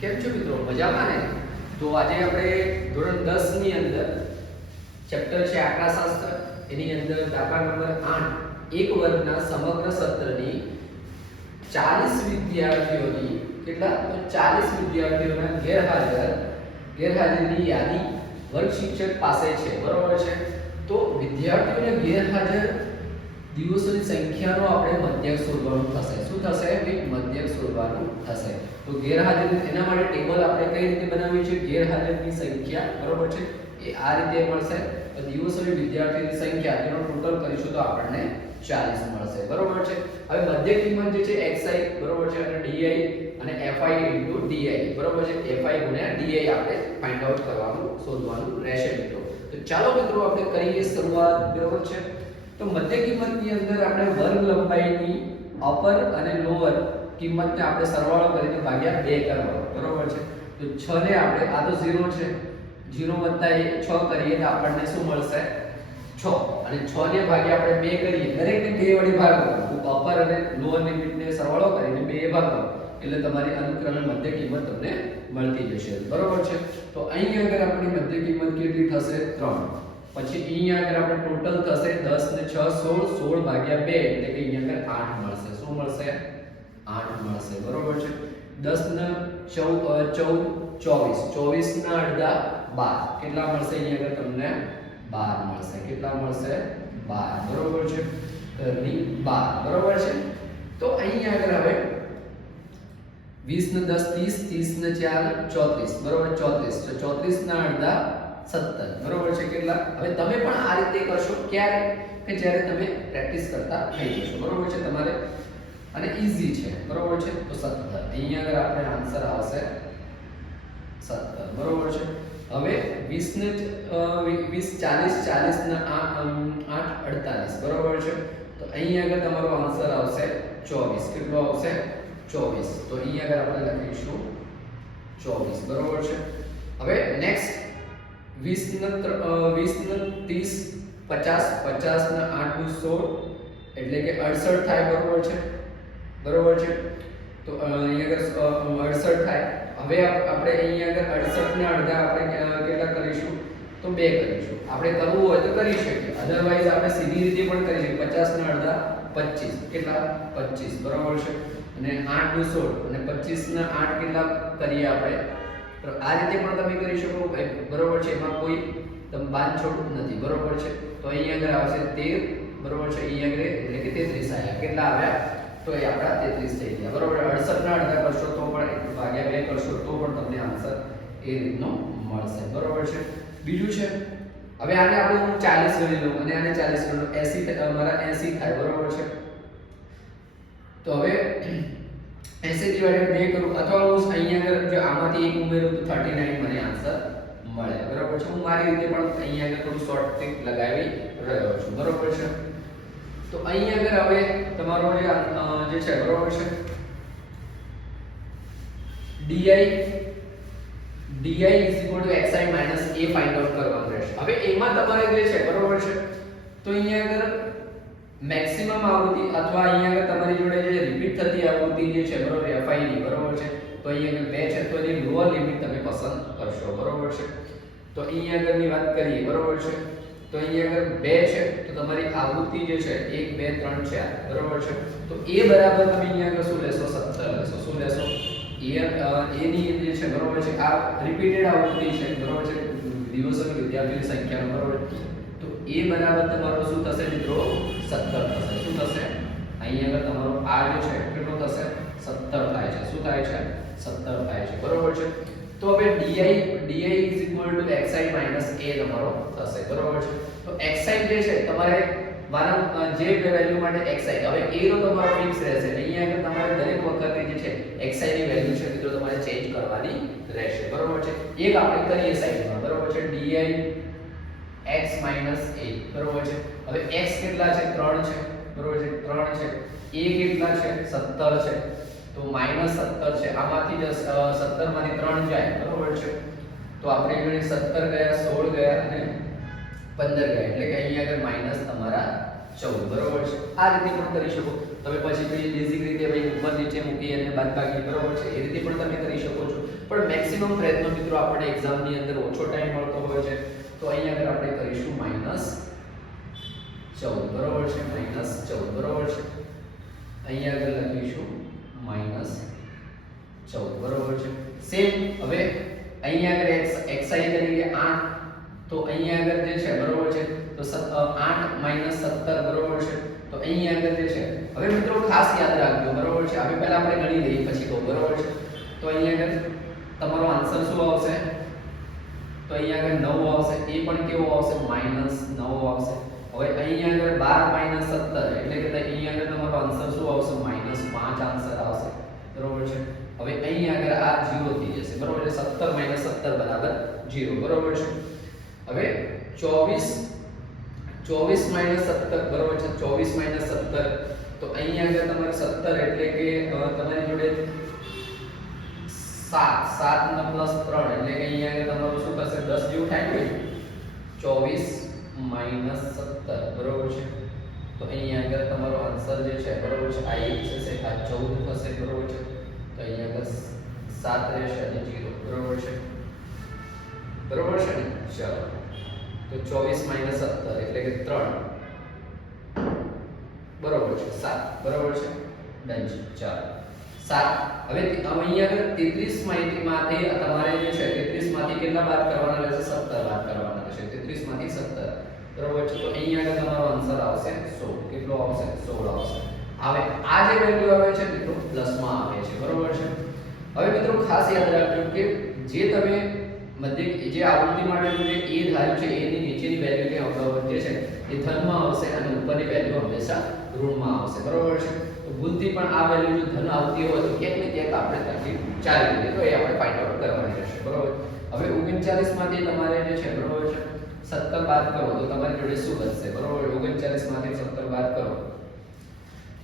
કેમ છો મિત્રો? મજામાં ને? તો આજે આપણે ધોરણ 10 ની અંદર ચેપ્ટર છે આંકડાશાસ્ત્ર, એની અંદર દાખલા નંબર 8 એક વર્ગના સમગ્ર સત્રની 40 વિદ્યાર્થીઓની કેટલા તો 40 વિદ્યાર્થીઓના ગેરહાજરીની યાદી વર્ગ શિક્ષક પાસે છે, બરોબર છે? તો વિદ્યાર્થીઓને ગેરહાજર દિવસોની સંખ્યાનો આપણે મધ્યક શોધવાનું થશે. શું થશે? મધ્યક શોધવાનું થશે. તો ગેરહાજર એના માટે ટેબલ આપણે કઈ રીતે બનાવીએ છીએ? ગેરહાજરની સંખ્યા, બરોબર છે, એ આ રીતે મળશે. તો દિવસોની વિદ્યાર્થીની સંખ્યા તેનો ટોટલ કરીશું તો આપણને 40 મળશે, બરોબર છે. હવે મધ્ય કિંમત જે છે xi, બરોબર છે, અને di અને fi di, બરોબર છે. fi ગુણ્યા di આપણે ફાઇન્ડ આઉટ કરવાનું, શોધવાનું રહેશે મિત્રો. તો ચાલો મિત્રો આપણે કરીએ શરૂઆત, બરોબર છે. તો મધ્ય કિંમતની અંદર આપણે વર્ગ લંબાઈની અપર અને લોઅર કિંમતને આપણે સરવાળો કરીને ભાગ્યા 2 કરવાનો, બરોબર છે. તો 6 ને આપણે આ તો 0 છે, 0 વત્તા 6 કરીએ તો આપણને શું મળશે? 6. અને 6 ને ભાગ્યા આપણે 2 કરીએ, દરેકને 2 વડે ભાગો, અપર અને લોઅર લિમિટને સરવાળો કરીને 2 ભાગો એટલે તમારી અનુક્રમે મધ્ય કિંમત તમને મળતી જશે, બરોબર છે. તો અહીં આગળ આપણી મધ્ય કિંમત કેટલી થશે? 3. પછી અહીંયા આગળ આપણે ટોટલ થશે 10 ને 6 16, 16 ભાગ્યા 2 એટલે કે અહીંયા આગળ 8 મળશે. શું મળશે? 8 મળશે, બરોબર છે. 10 ને 14 24, 24 ના અડધા 12, કેટલા મળશે? અહીંયા આગળ તમને 12 મળશે. કેટલા મળશે? 12, બરોબર છે. ઘરની 12, બરોબર છે. તો અહીંયા આગળ હવે 20 ને 10 30, 30 ને 4 34, બરોબર, 34. તો 34 ના અડધા 17, બરોબર છે. કેટલા? હવે તમે પણ આ રીતે કરશો ક્યારે? કે જ્યારે તમે પ્રેક્ટિસ કરતા થઈ જશો, બરોબર છે. તમારે અને ઈઝી છે, બરોબર છે. તો 17 અહીંયા આગળ આપણે આન્સર આવશે 17, બરોબર છે. હવે 20 ને 20 40, 40 ના 8 48, બરોબર છે. તો અહીંયા આગળ તમારો આન્સર આવશે 24. કેટલો આવશે? 24. તો અહીંયા આગળ આપણે લખીશું 24, બરોબર છે. હવે નેક્સ્ટ 20 ને 30 50, 50 ને 8 નું 16 એટલે કે 68 થાય, બરોબર છે, બરોબર છે. તો અહીંયા આગળ 68 થાય. હવે આપણે અહીંયા આગળ 68 ના અડધા આપણે કેટલા કરીશું? તો 2 કરીશું. આપણે કરવું હોય તો કરી શકીએ, અધરવાઇઝ આપણે સીધી રીતે પણ કરી શકીએ. 50 ના અડધા 25, કેટલા? 25, બરોબર છે. અને 8 નું 16 અને 25 ના 8 કેટલા કરીએ આપણે? તો આ રીતે પણ તમે કરી શકો, બરોબર છે. એમાં કોઈ બાંધછોડ નથી, બરોબર છે. તો અહીંયા આગળ આવશે 13, બરોબર છે. અહીંયા આગળ એટલે કે 33 આવ્યા. કેટલા આવ્યા? તો એ આપણા 33 થઈ ગયા, બરોબર. 68 ના અડધા કરશો તો પણ ભાગ્યા 2 કરશો તો પણ તમને આન્સર એ રીતનો મળશે, બરોબર છે. બીજું છે, હવે આને આપણે હું 40 ગણી લઉં અને આને 40 ગણી લઉં, 80 મારા 80 થાય, બરોબર છે. તો હવે 80 ડિવાઇડેડ 2 કરું, અથવા હું અહીંયા આગળ જો આમાંથી એક ઉમેરું તો 39 મને આન્સર મળે, બરોબર છે. હું મારી રીતે પણ અહીંયા આગળ થોડું શોર્ટ ટ્રિક લગાવી રહ્યો છું, બરોબર છે. તો અહીંયા આગળ હવે તમારો જે છે, બરોબર છે, di xi a find out કરવાનું રહેશે. હવે એમાં તમારે જે છે, બરોબર છે, તો અહીંયા આગળ મેક્સિમમ આવૃત્તિ અથવા અહીંયા આગળ તમારી જોડે જે રિપીટ થતી આવૃત્તિ જે છે, બરોબર, fi ની, બરોબર છે. તો અહીંયા આગળ 2 છે તો એની લોઅર લિમિટ તમે પસંદ કરશો, બરોબર છે. તો અહીંયા આગળની વાત કરીએ, બરોબર છે. તો અહીંયા આગળ 2 છે તો તમારી આવૃત્તિ જે છે 1 2 3 4, બરોબર છે. તો a બરાબર તમે અહીંયા આગળ શું લેશો? 17 લેશો. શું લેશો? a ની જે છે, બરોબર છે, આ રિપીટેડ આવૃત્તિ છે, બરોબર છે, દિવસોની વિદ્યાર્થીઓની સંખ્યા, બરોબર. તો a બરાબર તમારો શું થશે મિત્રો? 17 થશે. શું થશે? અહીંયા આગળ તમારો આ જે છે કેટલો થશે? 17 થાય છે. શું થાય છે? 17 થાય છે, બરોબર છે. તો હવે di xi a તમારો થશે, બરોબર છે. તો xi જે છે તમારે મારા જે વેલ્યુ માટે xi, હવે a નો તમારો ફિક્સ રહેશે. અહીંયા આગળ તમારે દરેક વખતે જે છે xi ની વેલ્યુ છે મિત્રો તમારે ચેન્જ કરવાની રહેશે, બરોબર છે. એક આપણે કરીએ સાઈડમાં, બરોબર છે, di x a, બરોબર છે. હવે x કેટલા છે? 3 છે, બરોબર છે, 3 છે. a કેટલા છે? 17 છે. તો -17 છે. આમાંથી 17 માંથી 3 જાય, બરોબર છે. તો આપણે જોડે 17 ગયા, 16 ગયા અને 15 ગયા એટલે કે અહીંયા આગળ માઈનસ તમારા 14 બરોબર છે. આ રીતે પણ કરી શકો તમે. પછી પેલી બેઝિક રીતે ભાઈ ઉપર નીચે મૂકી અને બાદબાકી બરોબર છે એ રીતે પણ તમે કરી શકો છો. પણ મેક્સિમમ પ્રયત્નો મિત્રો આપણે એક્ઝામ ની અંદર ઓછો ટાઈમ મળતો હોય છે, તો અહીંયા આગળ આપણે કરીશું -14 બરોબર છે. -14 બરોબર છે. અહીંયા આગળ લખીશું -14 બરોબર છે. સેમ હવે અહીંયા આગળ xi તરીકે 8, તો અહીંયા આગળ જે છે બરોબર છે તો 8 - 17 બરોબર છે. તો અહીંયા આગળ જે છે હવે મિત્રો ખાસ યાદ રાખજો બરોબર છે. હવે પહેલા આપણે ગણી લઈએ પછી તો બરોબર છે. તો અહીંયા આગળ તમારો આન્સર શું આવશે? તો અહીંયા આગળ 9 આવશે. એ પણ કેવો આવશે? -9 આવશે. હવે અહીંયા આગળ 12 - 17 એટલે કે અહીંયા આગળ તમારો આન્સર શું આવશે? -5 આન્સર આવશે બરોબર છે. હવે અહીંયા આગળ આ 0 થઈ જશે બરોબર છે. 17 - 17 બરાબર 0 બરોબર છે. હવે 24 - 17 બરોબર છે. 24 - 17 તો અહીંયા આગળ તમારે 17 એટલે કે તમારી જોડે 7 ને +3 એટલે કે અહીંયા આગળ તમારું શું થશે? 10 જેવું થાય ને. 24 - 17 બરોબર છે. તો અહીંયા આગળ તમારો આન્સર જે છે બરોબર છે આ 1 થશે, આ 14 થશે બરોબર છે. તો અહીંયા આગળ 7 રહેશે અને 0 બરોબર છે. બરોબર છે ને? ચાલો તો 24 - 17 એટલે કે 3 બરોબર છે. 7 બરોબર છે. ડન છે. ચાલો 7. હવે અહીંયા આગળ 33 માંથી તમારે જે છે 33 માંથી કેટલા બાદ કરવાના રહેશે? 17 બાદ કરવાના રહેશે. 33 માંથી 17 બરોબર છે. તો અહીંયા આગળ તમારો આન્સર આવશે 16. કેટલો આવશે? 16 આવશે. હવે આ જે વેલ્યુ આવે છે મિત્રો પ્લસમાં આવે છે બરોબર છે. હવે મિત્રો ખાસ યાદ રાખજો કે જે તમે મધ્ય જે આવૃત્તિ માટેનું જે a ધાર્યું છે a ની નીચેની વેલ્યુ જે જે છે એ ધનમાં આવશે અને ઉપરની વેલ્યુ હંમેશા ઋણમાં આવશે બરોબર છે. તો ભૂલથી પણ આ વેલ્યુ જો ધન આવતી હોય તો ક્યાંક ને ક્યાંક આપણે તકલીફ ચાલી રહી તો એ આપણે ફાઇન્ડ આઉટ કરવાની રહેશે બરોબર. હવે 39 માંથી તમારે જે છે બરોબર છે 17 બાદ કરો તો તમારી જોડે શું બચશે? બરોબર 39 માંથી 17 બાદ કરો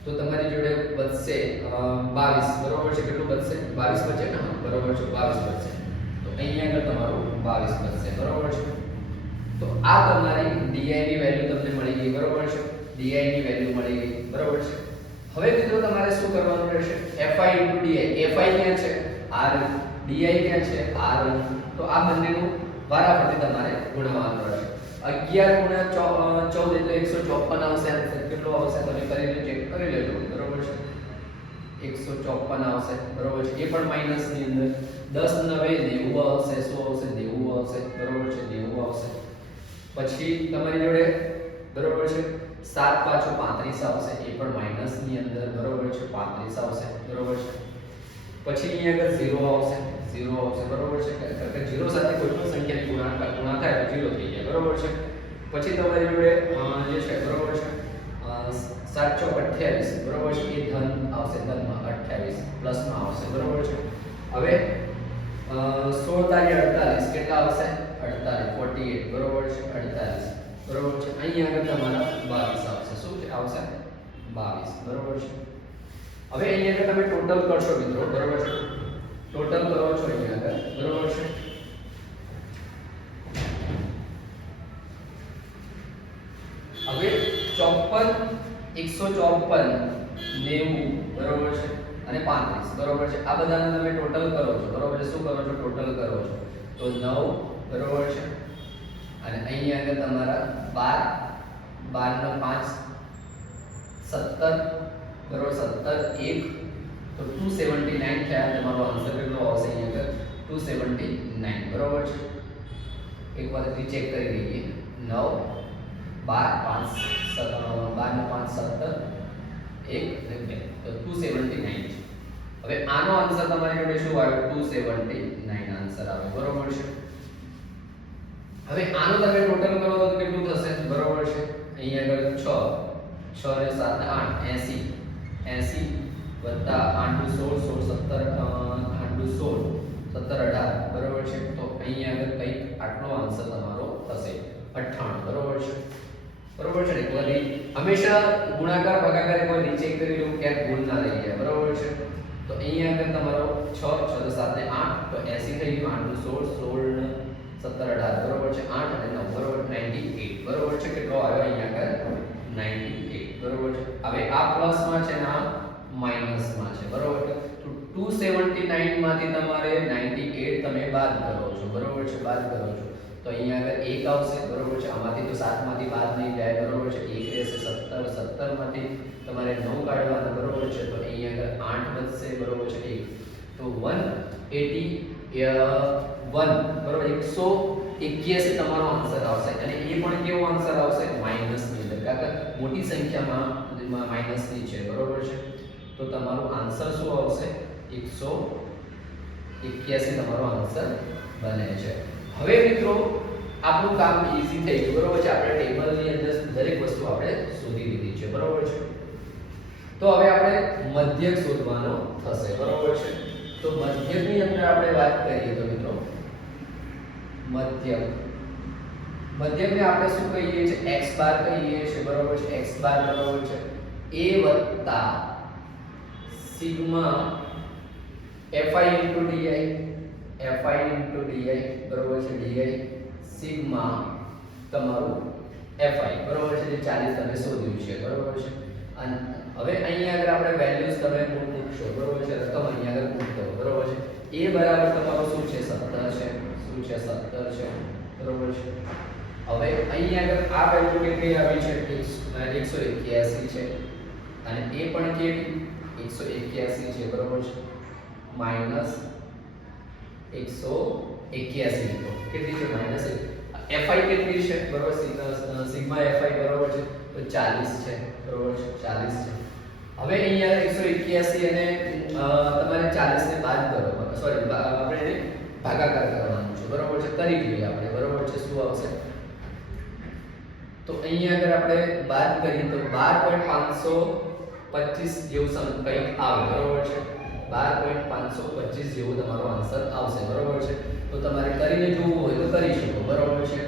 તો તમારી જોડે બચશે 22 બરોબર છે. કેટલું બચશે? 22 બચે ને બરોબર છે. 22 બચશે. તો અહીંયા આગળ તમારું 22 બચશે બરોબર છે. તો આ તમારી di ની વેલ્યુ તમને મળી ગઈ બરોબર છે. di ની વેલ્યુ મળી ગઈ બરોબર છે. હવે મિત્રો તમારે શું કરવાનું રહેશે? fi * di. fi ક્યાં છે? r. di ક્યાં છે? r. તો આ બંનેનું વારાફરતી તમારે ગુણવાનું રહેશે. 11 * 14 એટલે 154 આવશે. કેટલો આવશે? તમે કરીને ચેક કરી લેજો બરોબર છે. 154 આવશે બરોબર છે. એ પણ માઈનસ ની અંદર 10 9 90 આવશે. શું આવશે? 90 આવશે બરોબર છે. 90 આવશે. પછી તમારી જોડે બરોબર છે 7 પાછો 35 આવશે. એ પણ માઈનસ ની અંદર બરોબર છે. 35 આવશે બરોબર છે. પછી અહીંયા આગળ 0 આવશે. 0 આવશે બરોબર છે. કારણ કે 0 સાથે કોઈ પણ સંખ્યાની ગુણા થાય તો 0 થઈ જાય બરોબર છે. પછી તમારી જોડે જે છે બરોબર છે 7 ચોક 28 બરોબર છે. એ ધન આવશે. ધનમાં 28 પ્લસમાં આવશે બરોબર છે. હવે 16 તારી 48 કેટલા આવશે? 48 48 બરોબર છે. 48 બરોબર છે. અહીંયા આગળ તમારા 22 આવશે. શું છે? આવશે 22 બરોબર છે. હવે અહીંયા આગળ તમે ટોટલ કરશો મિત્રો બરોબર છે. ટોટલ કરો છો અહીંયા આગળ બરોબર છે. હવે 54 154 90 બરોબર છે અને 35 બરોબર છે. આ બધાને તમે ટોટલ કરો છો બરોબર છે. શું કરો છો? ટોટલ કરો છો તો 9 બરોબર છે. અને અહીંયા આગળ તમારા 12 12 નો 5 17 બરોબર 17 1 તો 279 થયા. તમારો આન્સર કેટલો આવશે? અહીંયા આગળ 279 બરોબર છે. એકવાર રીચેક કરી લઈએ. 9 12 5 17 1 અને 2 તો 279 છે. હવે આનો આન્સર તમારી જોડે શું આવ્યો? 279 આન્સર આવે બરોબર છે. હવે આનો તમે ટોટલ કરો તો કેટલું થશે? બરોબર છે. અહીંયા આગળ 6 6 ને 7 ને 8 80 વત્તા 8 * 16 17 8 * 16 17 18 બરોબર છે. તો અહીંયા આગળ કંઈક આટલો આન્સર તમારો થશે 98 બરોબર છે. બરોબર છે ને? એકવાર હંમેશા ગુણાકાર ભાગાકાર એકવાર રીચેક કરી લો ક્યાંક ભૂલ ના રહી જાય બરોબર છે. તો અહીંયા આગળ તમારો 6 6 7 ને 8 તો 80 થઈ ગયું. 8 * 16 16 17 18 બરોબર છે. 8 અને 9 બરોબર 98 બરોબર છે. કેટલો આવ્યો અહીંયા આગળ? 98 આ પ્લસમાં છે ને આ માઈનસમાં છે, બરોબર. તો 279 માંથી તમારે 98 તમે બાદ કરો છો, બરોબર છે, બાદ કરો છો. તો અહીંયા આગળ 1 આવશે, બરોબર છે. આમાંથી તો 7 માંથી બાદ નહીં જાય, બરોબર છે. 1 રહેશે 17, 17 માંથી તમારે 9 કાઢવાના, બરોબર છે. તો અહીંયા આગળ 8 વધશે, બરોબર છે. 1 તો 181, બરોબર, 181 તમારો આન્સર આવશે. અને એ પણ કેવો આન્સર આવશે? માઈનસ ની અંદર, કારણ કે મોટી સંખ્યામાં માઈનસ ની છે, બરોબર છે. તો તમારો આન્સર શું આવશે? 181 તમારો આન્સર બને છે. હવે મિત્રો આપણું કામ ઈઝી થઈ ગયું, બરોબર છે. આપણે ટેબલની અંદર દરેક વસ્તુ આપણે શોધી લીધી છે, બરોબર છે. તો હવે આપણે મધ્યક શોધવાનો થશે, બરોબર છે. તો મધ્યકની અંદર આપણે વાત કરીએ તો મિત્રો મધ્યકને આપણે શું કહીએ છીએ? x બાર કહીએ છીએ, બરોબર છે. x બાર બરોબર છે a વત્તા sigma fi into di, fi into di, બરોબર છે. di સિગ્મા તમારું fi, બરોબર છે, જે 40 તમે શોધ્યું છે, બરોબર છે. અને હવે અહીંયા આગળ આપણે વેલ્યુઝ તમે મૂકશો, બરોબર છે. રકમ અહીંયા આગળ મૂકતો, બરોબર છે. a બરાબર તમારો શું છે? 17 છે. શું છે? 17 છે, બરોબર છે. હવે અહીંયા આગળ આ વેલ્યુ કેટલી આવી છે? 181 છે. અને a પણ કેવી? 181 છે, બરોબર છે. માઈનસ 181 લીધો, કેટલી છે? માઈનસ fi કેટલી છે? બરોબર, સિગ્મા fi બરોબર છે, તો 40 છે, બરોબર છે, 40 છે. હવે અહીંયા 181 અને તમારે 40 ને બાદ કરો, સોરી આપણે એને ભાગાકાર કરવાનું છે, બરોબર છે. કરી લઈએ આપણે, બરોબર છે. શું આવશે? તો અહીંયા આગળ આપણે બાદ કરીએ તો 12.525 જેવું કંઈક આવે, બરોબર છે. 12.525 જેવો તમારો આન્સર આવશે, બરોબર છે. તો તમારે કરીને જોવું હોય તો કરી શકો, બરોબર છે.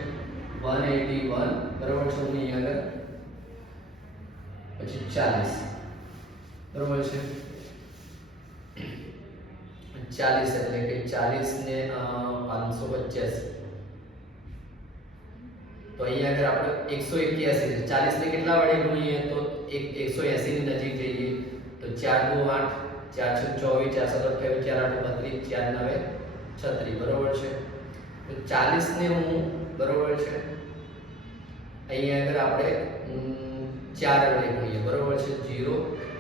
181, બરોબર છે. હું અહીંયા આગળ પછી 40, બરોબર છે. 40 એટલે કે 40 ને 585, તો અહીંયા આગળ આપણે 181 છે. 40 ને કેટલા વડે ગુણીએ તો 180 ની નજીક જઈએ તો 4 × 8 4 × 24 4 × 28 4 × 8 32, 36, બરોબર છે. તો 40 ને હું, બરોબર છે, અહીંયા આગળ આપણે 4 વડે ગુણીએ, બરોબર છે. 0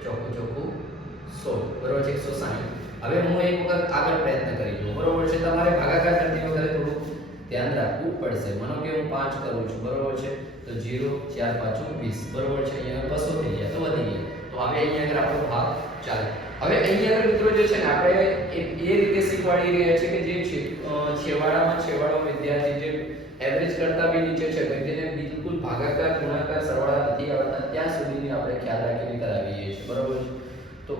ચોખ્ખું 16, બરોબર છે. 160. હવે હું એક વખત આગળ પ્રયત્ન કરી લઉં, બરોબર છે. તમારે ભાગાકાર કરતી વખતે થોડું ધ્યાન રાખવું પડશે. માનો કે હું 5 કરું છું, બરોબર છે. તો 0 4 5 20, બરોબર છે. અહીંયા 200 થઈ ગયા, તો વધી ગયા. તો હવે અહીંયા આગળ આપણો ભાગ ચાલે. હવે અહીંયા આગળ મિત્રો જે છે ને આપણે એ રીતે શીખવાડી રહ્યા છે કે જે છેવાડાનો વિદ્યાર્થી જે એવરેજ કરતા બી નીચે છે, કે તેને બિલકુલ ભાગાકાર ગુણાકાર સરવાળા નથી આવડતા, ત્યાં સુધીની આપણે ખ્યાલ રાખીને કરાવીએ છીએ, બરોબર છે. તો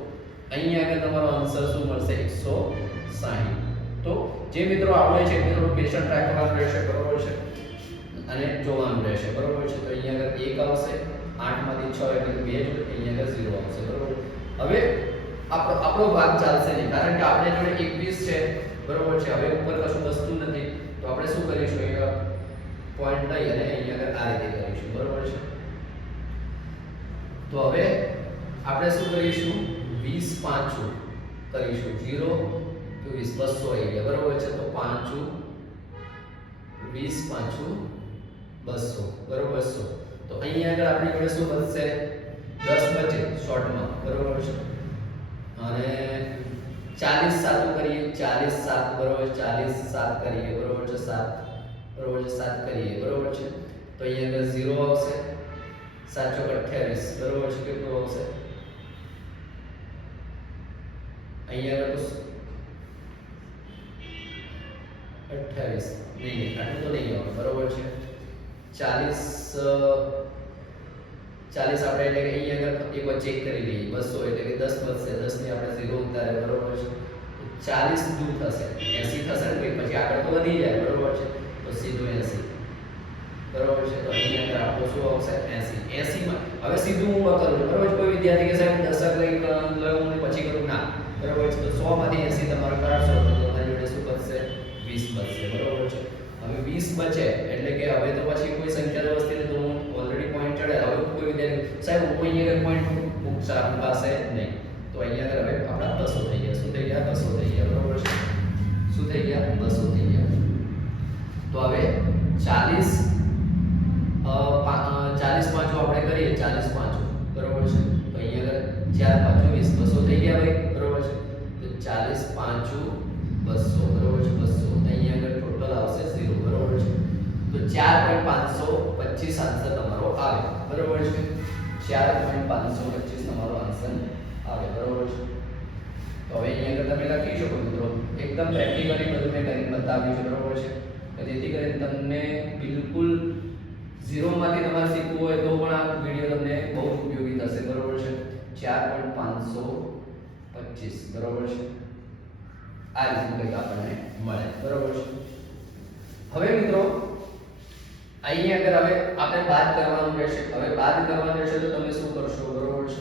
અહીંયા આગળ તમારો આન્સર શું મળશે? 160. તો જે મિત્રો આવડે છે એ થોડું પેશન્ટ રાખવાનું રહેશે, બરોબર છે, અને જોવાનું રહેશે, બરોબર છે. તો અહીંયા આગળ 1 આવશે, 8 માંથી 6 એટલે 2 જ, અહીંયા આગળ 0 આવશે, બરોબર. હવે આપણો ભાગ ચાલશે નહીં, કારણ કે આપણે જોડે 21 છે, બરોબર છે. હવે ઉપર કશું વસ્તુ નથી, તો આપણે શું કરીશું? અહીંયા પોઈન્ટ લઈ અને અહીંયા આગળ આ રીતે કરીશું, બરોબર છે. તો હવે આપણે શું કરીશું? 20 પાછું કરીશું, 0 તો 20, 200 આવી ગયા, બરોબર છે. તો 5 20 પાછું 200, બરોબર 200. તો અહીંયા આગળ આપણી જોડે શું બચશે? 10 બચે શોર્ટમાં, બરોબર છે. અને 40 સાતું કરીએ, 40 7, બરોબર, 40 7 કરીએ, બરોબર છે. 7, બરોબર છે. 7 કરીએ, બરોબર છે. તો અહીંયા આગળ 0 આવશે, 7 × 28, બરોબર છે. કેટલું આવશે? અહીંયા આગળ 28 નહીં, આટલું તો નહીં આવે, બરોબર છે. 40 આપણે એટલે કે અહીંયા આગળ એકવાર ચેક કરી લઈએ. 200 એટલે કે 10 વધશે, 10 ને આપણે 0 ઉતારે, બરોબર છે. 40 દૂર થશે, 80 થશે ને પછી આગળ તો વધી જાય, બરોબર છે. તો સીધું 80, બરોબર છે. તો અહીંયા આગળ આપણો શું આવશે? 80 માં હવે સીધું હું કરું છું, બરોબર છે. કોઈ વિદ્યાર્થી કે સાહેબ 10 લઈ લઉં ને પછી કરું, ના, બરોબર છે. તો 100 માંથી 80 તમારે કાઢશો તો તમારી જોડે શું બચશે? 20 બચશે, બરોબર છે. હવે 20 બચે એટલે કે હવે તો પછી કોઈ સંખ્યા વ્યવસ્થિત તો હું ઓલરેડી પોઈન્ટ ચડે. હવે કોઈ વિદ્યાર્થી સાહેબ હું અહીંયા પોઈન્ટ આપણી પાસે નહીં. તો અહીંયા આગળ હવે આપણા 200 થઈ ગયા. શું થઈ ગયા? 200 થઈ ગયા. બરોબર છે. શું થઈ ગયા? 200 થઈ ગયા. તો હવે 40 પાંચો આપણે કરીએ, 40 પાંચો બરોબર છે. તો અહીંયા આગળ 4 પાંચો 20, 200 થઈ ગયા ભાઈ. બરોબર છે. તો 40 પાંચું 200 બરોબર છે. 200 અહીંયા આગળ ટોટલ આવશે 0 બરોબર છે. તો 4.525 આન્સર તમારો આવે બરોબર છે. 4.525 તમારો આન્સર આવે બરોબર છે. તો હવે અહીંયા આગળ તમે લખી શકો મિત્રો, એકદમ પ્રેક્ટિકલી બધું મેં કરીને બતાવ્યું છે બરોબર છે. તો જેથી કરીને તમને બિલકુલ 0 માંથી તમારે શીખવું હોય તો પણ આ વિડિયો તમને બહુ ઉપયોગી થશે બરોબર છે. 4.525 બરોબર છે. આ રીતનું કંઈક આપણને મળે બરોબર છે. હવે મિત્રો અહીંયા આગળ હવે આપણે બાદ કરવાનું રહેશે. હવે બાદ કરવાનું રહેશે તો તમે શું કરશો બરોબર છે.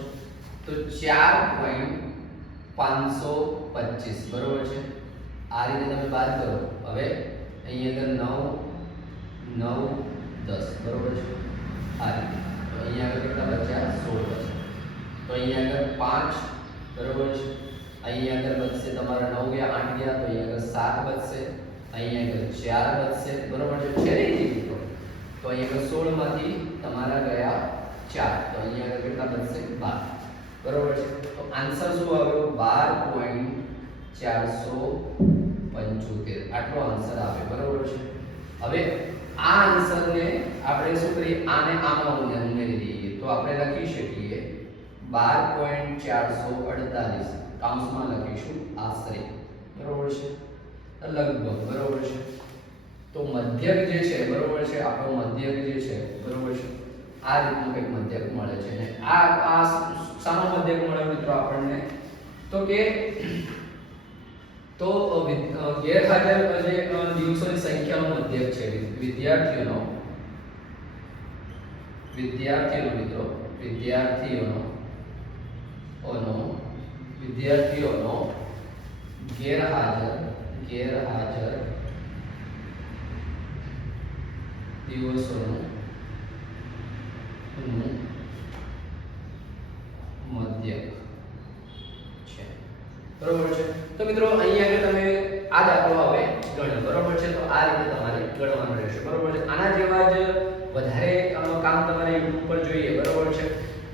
તો 4.525 બરોબર છે. આ રીતે તમે બાદ કરો. હવે અહીંયા આગળ 9 10 બરોબર છે. આ રીતે તો અહીંયા આગળ કેટલા બચ્યા? 16 બચ્યા. તો અહીંયા આગળ 5 બરોબર છે. અહીંયા આગળ બચશે તમારા 9 ગયા 8 ગયા, તો અહીંયા આગળ 7 બચશે. અહીંયા આગળ 4 બચશે બરોબર છે. છે ને મિત્રો? તો અહીંયા આગળ 16 માંથી તમારા ગયા 4, તો અહીંયા આગળ કેટલા બચશે? 12 બરોબર છે. તો આન્સર શું આવ્યો? 12.475 આટલો આન્સર આવે બરોબર છે. હવે આ આન્સરને આપણે શું કરીએ? આને આમાં ઉમેરી દઈએ તો આપણે લખી શકીએ 12.448 કાઉન્સમાં લખીશું આશરે બરોબર છે, લગભગ બરોબર છે. તો મધ્યક જે છે બરોબર છે, આપણો મધ્યક જે છે બરોબર છે, આ રીતનું કંઈક મધ્યક મળે છે. ને આ શાનો મધ્યક મળે મિત્રો આપણને? તો કે ગેરહાજર જે દિવસોની સંખ્યાનો મધ્યક છે વિદ્યાર્થીઓનો ગેરહાજર દિવસોનું મધ્યક છે બરોબર છે. તો મિત્રો અહીંયા આગળ તમે આ દાખલો હવે ગણ્યો બરોબર છે. તો આ રીતે તમારે ગણવાનું રહેશે બરોબર છે. આના જેવા જ વધારે કામ તમારે YouTube પર જોઈએ બરોબર છે,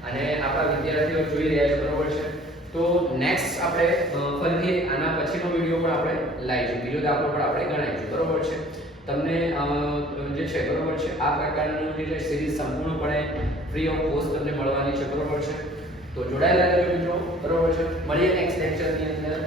અને આપણા વિદ્યાર્થીઓ જોઈ રહ્યા છે બરોબર છે. તો નેક્સ્ટ આપણે ફરીથી આના પછીનો વિડિયો પણ આપણે લાવીશું, બીજો દાખલો પણ આપણે ગણાવીશું બરોબર છે. તમને જે છે બરોબર છે આ પ્રકારનું જે સિરીઝ સંપૂર્ણપણે ફ્રી ઓફ કોસ્ટ તમને મળવાની છે બરોબર છે. તો જોડાયેલા રહેજો મિત્રો બરોબર છે. મળીએ નેક્સ્ટ લેક્ચરની અંદર.